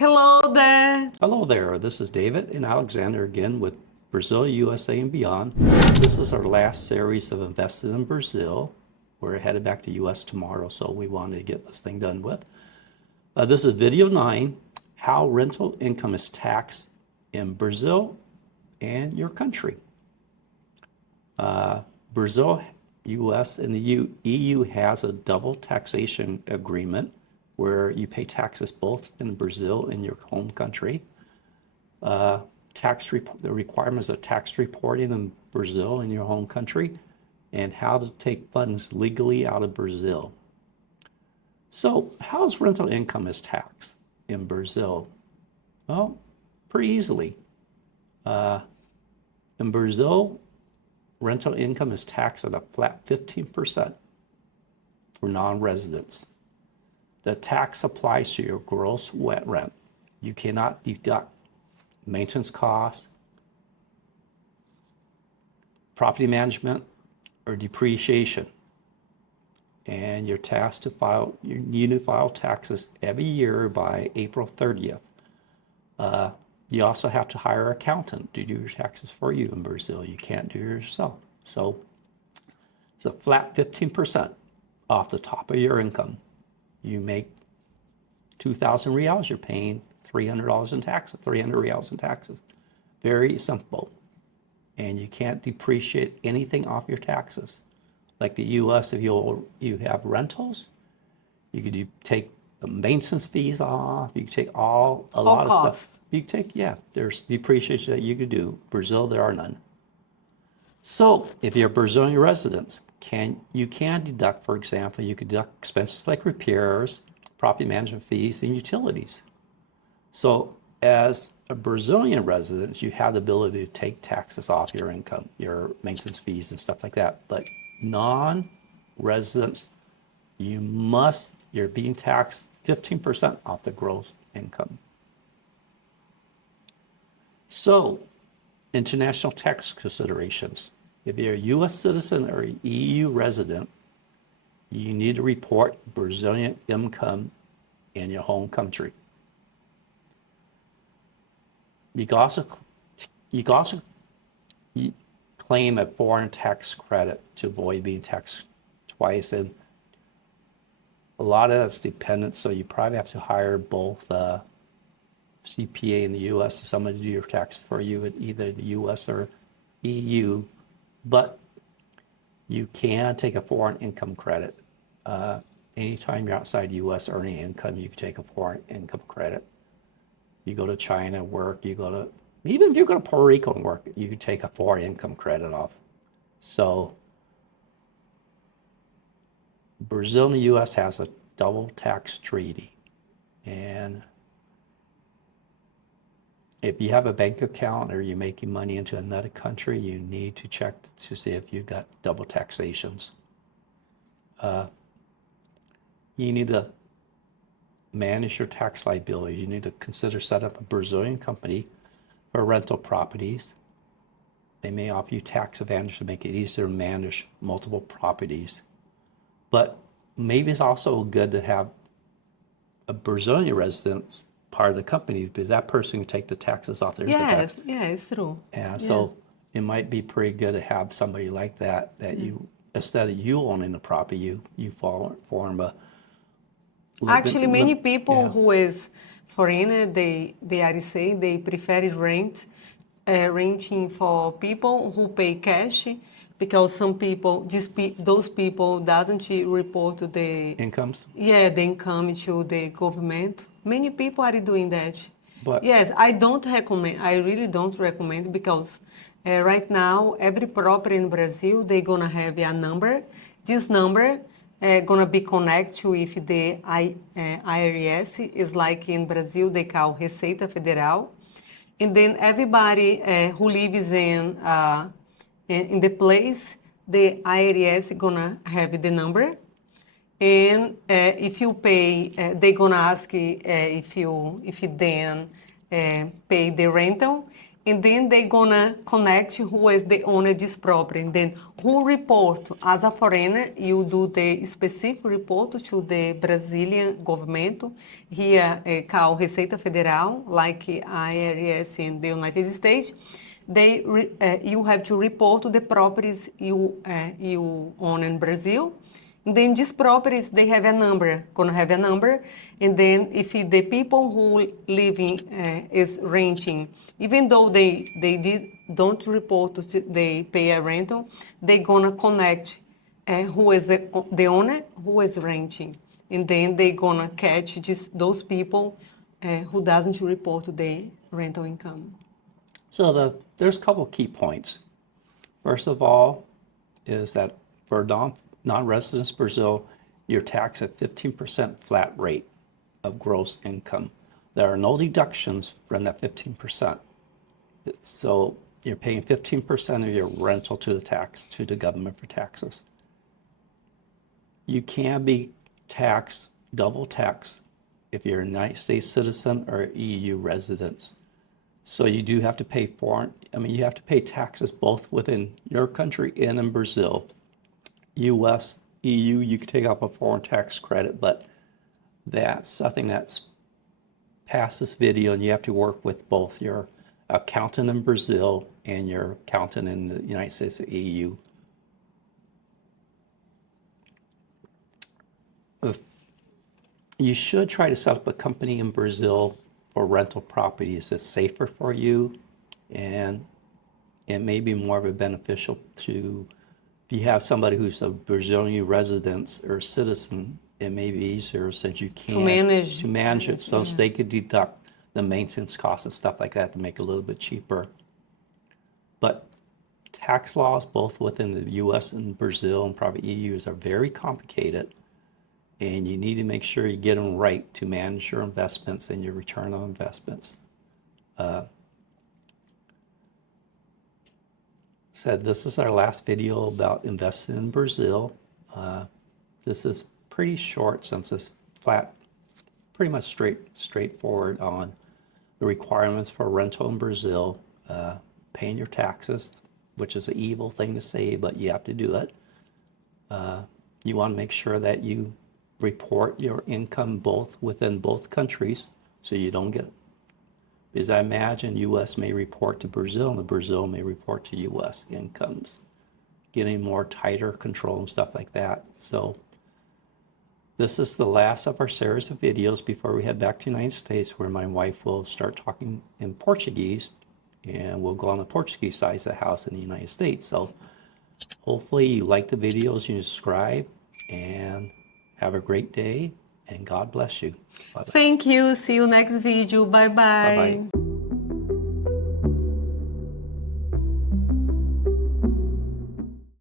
Hello there. Hello there, this is David and Alexander again with Brazil, USA, and beyond. This is our last series of Invested in Brazil. We're headed back to US tomorrow, so we wanted to get this thing done with. This is video 9, how rental income is taxed in Brazil and your country. Brazil, US, and the EU has a double taxation agreement where you pay taxes both in Brazil and your home country. The requirements of tax reporting in Brazil and your home country, and how to take funds legally out of Brazil. So how is rental income is taxed in Brazil? Well, pretty easily. In Brazil, rental income is taxed at a flat 15% for non-residents. The tax applies to your gross wet rent. You cannot deduct maintenance costs, property management, or depreciation. And you're tasked to file, you need to file taxes every year by April 30th. You also have to hire an accountant to do your taxes for you in Brazil. You can't do it yourself. So it's a flat 15% off the top of your income. You make 2,000 reals, you're paying $300 in taxes, 300 reals in taxes. Very simple. And you can't depreciate anything off your taxes. Like the US, if you have rentals, you could take the maintenance fees off, you could take a lot of stuff. You take, there's depreciation that you could do. Brazil, there are none. So if you're a Brazilian resident, you can deduct, for example, you could deduct expenses like repairs, property management fees, and utilities. So as a Brazilian resident, you have the ability to take taxes off your income, your maintenance fees and stuff like that. But non-residents, you're being taxed 15% off the gross income. So, international tax considerations. If you're a US citizen or an EU resident, you need to report Brazilian income in your home country. You can also claim a foreign tax credit to avoid being taxed twice. And a lot of that's dependent, so you probably have to hire both CPA in the US, somebody to do your taxes for you at either the US or EU, but you can take a foreign income credit. Anytime you're outside the US earning income, you can take a foreign income credit. You go to China, work, even if you go to Puerto Rico and work, you can take a foreign income credit off. So Brazil and the US has a double tax treaty. And if you have a bank account or you're making money into another country, you need to check to see if you've got double taxations. You need to manage your tax liability. You need to consider set up a Brazilian company for rental properties. They may offer you tax advantage to make it easier to manage multiple properties. But maybe it's also good to have a Brazilian resident part of the company, because that person can take the taxes off their income tax. Yeah, it's true. So it might be pretty good to have somebody like that you, instead of you owning the property, you form a... Actually, many people who is foreigner, they are say they prefer renting for people who pay cash, because some people, those people doesn't report to the incomes. The income to the government. Many people are doing that. But yes, I don't recommend. I really don't recommend, because right now every property in Brazil, they're gonna have a number. This number gonna be connected with the IRS. Is like in Brazil they call Receita Federal, and then everybody who lives in the place, the IRS gonna have the number. And if you pay, they're gonna ask if you then pay the rental. and then they're gonna connect who is the owner of this property. And then who report as a foreigner, you do the specific report to the Brazilian government, here called Receita Federal, like IRS in the United States. You have to report the properties you own in Brazil. And then these properties, they have a number, gonna have a number. And then if the people who living is renting, even though don't report, they pay a rental, they gonna connect who is the owner, who is renting. And then they gonna catch those people who doesn't report the rental income. So there's a couple key points. First of all, is that for non-residents Brazil, you're taxed at 15% flat rate of gross income. There are no deductions from that 15%. So you're paying 15% of your rental to the government for taxes. You can be taxed, double taxed, if you're a United States citizen or EU resident. So you do have to pay you have to pay taxes both within your country and in Brazil. US, EU, you can take up a foreign tax credit, but that's something that's past this video, and you have to work with both your accountant in Brazil and your accountant in the United States or EU. You should try to set up a company in Brazil for rental properties. It's safer for you, and it may be more of a beneficial to, if you have somebody who's a Brazilian resident or citizen, it may be easier since you can to manage it, so they could deduct the maintenance costs and stuff like that to make it a little bit cheaper. But tax laws, both within the US and Brazil and probably EU's, are very complicated, and you need to make sure you get them right to manage your investments and your return on investments. This is our last video about investing in Brazil. This is pretty short since it's pretty much straightforward on the requirements for rental in Brazil, paying your taxes, which is an evil thing to say, but you have to do it. You want to make sure that you report your income within both countries, so you don't get, because I imagine US may report to Brazil and Brazil may report to US the incomes, getting more tighter control and stuff like that. So this is the last of our series of videos before we head back to the United States, where my wife will start talking in Portuguese, and we'll go on the Portuguese side of the house in the United States. So hopefully you like the videos, you subscribe, and have a great day, and God bless you. Bye-bye. Thank you. See you next video. Bye-bye. Bye-bye.